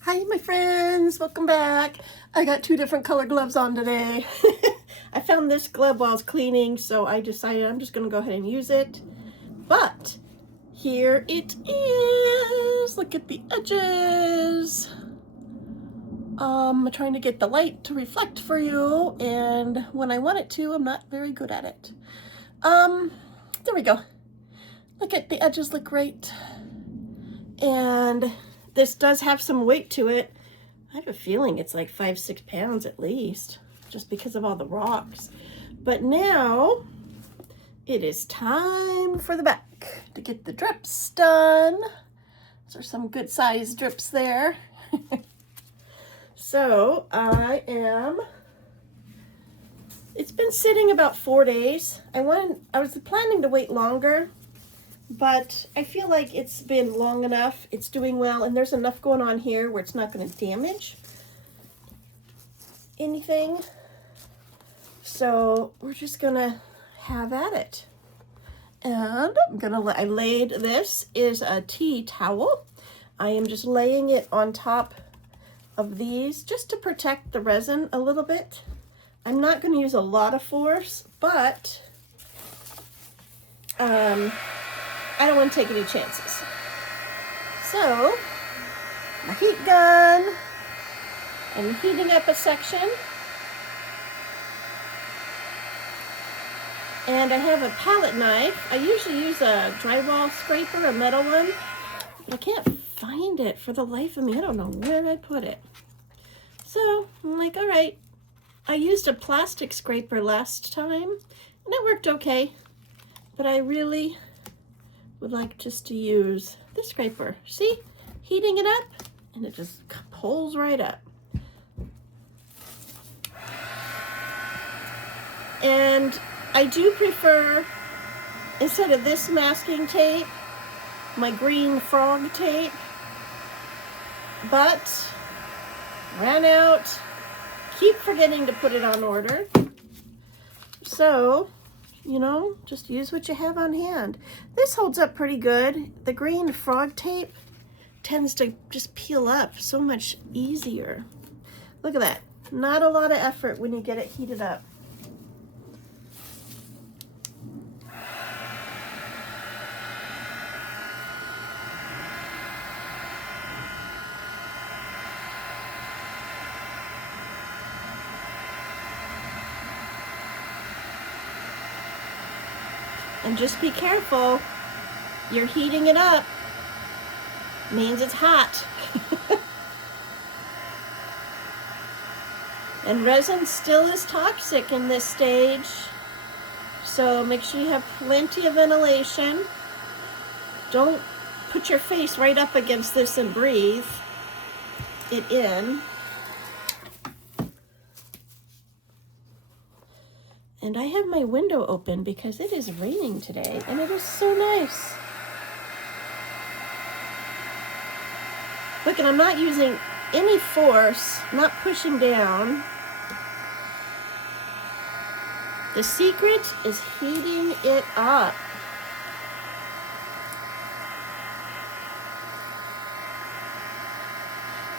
Hi, my friends. Welcome back. I got two different color gloves on today. I found this glove while I was cleaning, so I decided I'm just going to go ahead and use it. But here it is. Look at the edges. I'm trying to get the light to reflect for you, and when I want it to, I'm not very good at it. There we go. Look at the edges, look great. And this does have some weight to it. I have a feeling it's like 5-6 pounds at least, just because of all the rocks. But now it is time for the back to get the drips done. Those are some good sized drips there. So it's been sitting about 4 days. I was planning to wait longer, but I feel like it's been long enough. It's doing well, and there's enough going on here where it's not going to damage anything. So we're just gonna have at it. And this is a tea towel. I am just laying it on top of these just to protect the resin a little bit. I'm not going to use a lot of force, but I don't want to take any chances. So, my heat gun, I'm heating up a section. And I have a palette knife. I usually use a drywall scraper, a metal one, but I can't find it for the life of me. I don't know where I put it. So I'm like, all right. I used a plastic scraper last time, and it worked okay. But I really would like just to use this scraper. See? Heating it up, and it just pulls right up. And I do prefer, instead of this masking tape, my green frog tape, but ran out, keep forgetting to put it on order. So, you know, just use what you have on hand. This holds up pretty good. The green frog tape tends to just peel up so much easier. Look at that. Not a lot of effort when you get it heated up. And just be careful. You're heating it up. Means it's hot. And resin still is toxic in this stage. So make sure you have plenty of ventilation. Don't put your face right up against this and breathe it in. And I have my window open because it is raining today, and it is so nice. Look, and I'm not using any force, not pushing down. The secret is heating it up.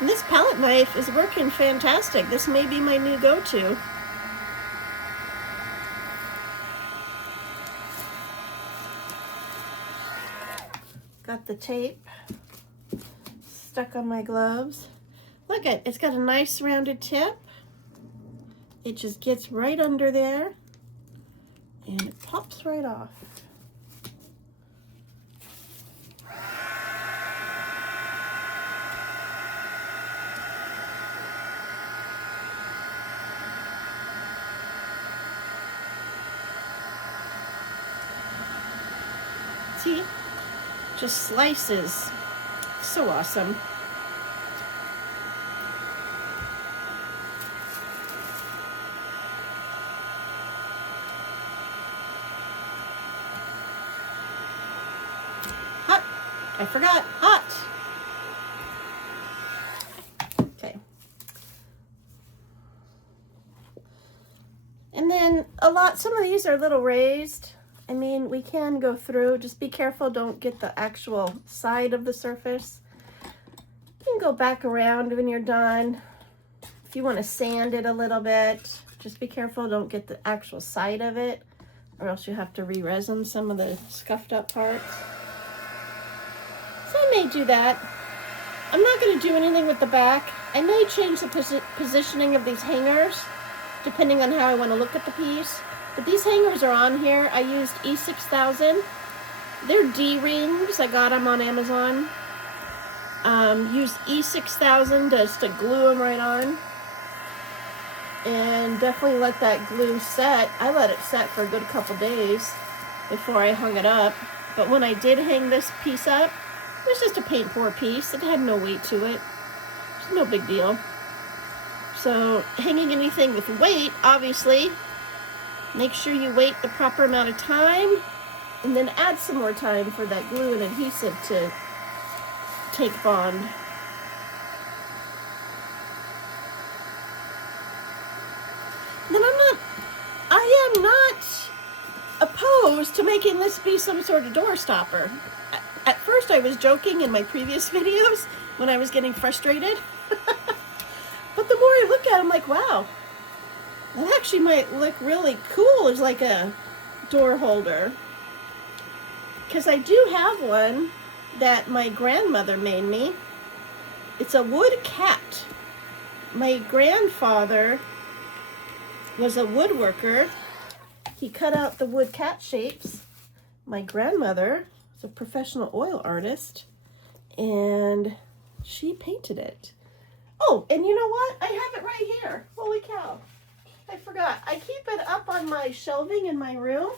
And this palette knife is working fantastic. This may be my new go-to. Got the tape stuck on my gloves. Look at it, it's got a nice rounded tip. It just gets right under there and it pops right off. See? Just slices. So awesome. Hot. I forgot. Hot. Okay. And then some of these are a little raised. I mean, we can go through, just be careful, don't get the actual side of the surface. can go back around when you're done. If you want to sand it a little bit, just be careful, don't get the actual side of it, or else you have to re-resin some of the scuffed up parts. So I may do that. I'm not going to do anything with the back. I may change the positioning of these hangers, depending on how I want to look at the piece. But these hangers are on here. I used E6000. They're D-rings. I got them on Amazon. Used E6000 just to glue them right on. And definitely let that glue set. I let it set for a good couple days before I hung it up. But when I did hang this piece up, it was just a paint pour piece. It had no weight to it. It's no big deal. So hanging anything with weight, obviously, make sure you wait the proper amount of time and then add some more time for that glue and adhesive to take bond. Then I am not opposed to making this be some sort of door stopper. At first I was joking in my previous videos when I was getting frustrated. But the more I look at it, I'm like, wow, that actually might look really cool as like a door holder. Because I do have one that my grandmother made me. It's a wood cat. My grandfather was a woodworker. He cut out the wood cat shapes. My grandmother is a professional oil artist, and she painted it. Oh, and you know what? I have it right here. Holy cow. I forgot. I keep it up on my shelving in my room.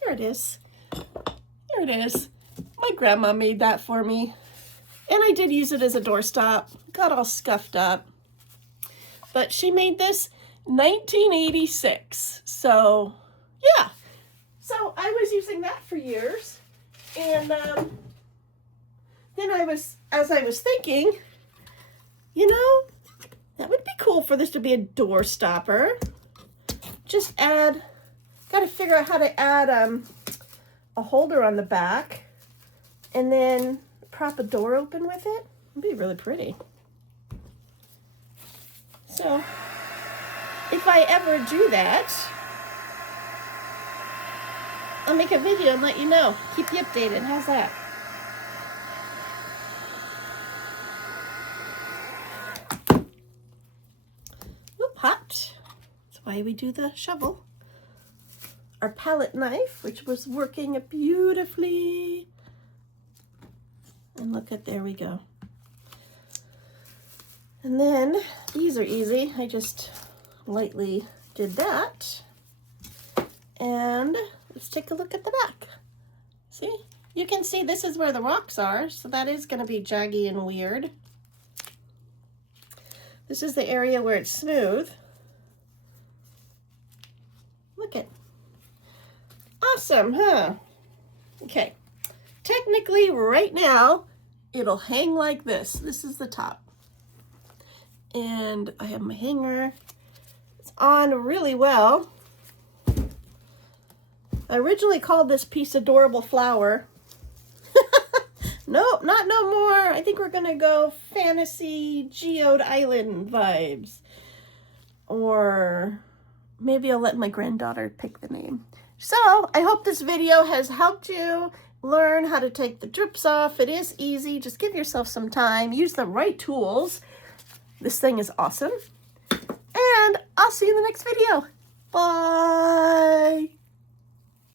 Here it is. Here it is. My grandma made that for me. And I did use it as a doorstop. Got all scuffed up. But she made this 1986. So, yeah. So I was using that for years. And then as I was thinking, you know, that would be cool for this to be a door stopper. Just got to figure out how to add a holder on the back and then prop a door open with it. It'd be really pretty. So if I ever do that, I'll make a video and let you know. Keep you updated. How's that? Whoop, hot. That's why we do the shovel. Our palette knife, which was working beautifully. And look at, there we go. And then these are easy. I just lightly did that. And let's take a look at the back. See? You can see this is where the rocks are, so that is going to be jaggy and weird. This is the area where it's smooth. Look at. Awesome, huh? Okay. Technically, right now, it'll hang like this. This is the top. And I have my hanger. It's on really well. I originally called this piece Adorable Flower. Nope, not no more. I think we're gonna go Fantasy Geode Island vibes. Or maybe I'll let my granddaughter pick the name. So I hope this video has helped you learn how to take the drips off. It is easy. Just give yourself some time. Use the right tools. This thing is awesome. And I'll see you in the next video. Bye.